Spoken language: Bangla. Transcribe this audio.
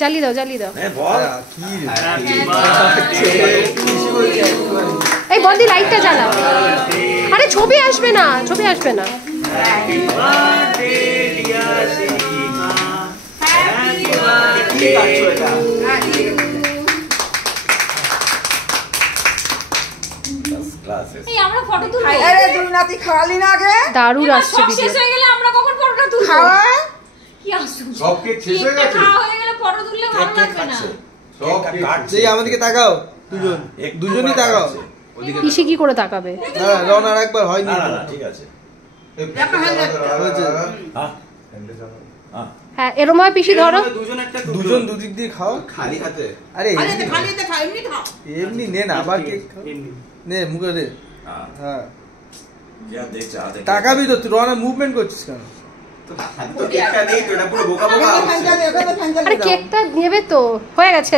চালিয়ে দাও চালিয়ে দাও। এই বন্দি লাইটটা জ্বালাও। আরে ছবি আসবে না, ছবি আসবে না। দারুণ আসছে ভিডিও। আমাদেরকে তাকাও, দুজনই তাকাও। পিসি কি করে তাকাবে? রন আর একবার হয়নি, ঠিক আছে। হ্যাঁ এরম হয় পিসি ধরো। দুজন দুদিক দিয়ে খাও খালি হাতে। আরে এমনি নে না, আবার কেক নে মুখে দে। হ্যাঁ তাকাবি তো, রনা মুভমেন্ট করছিস কেন? আরে কেকটা নেবে তো, হয়ে গেছে।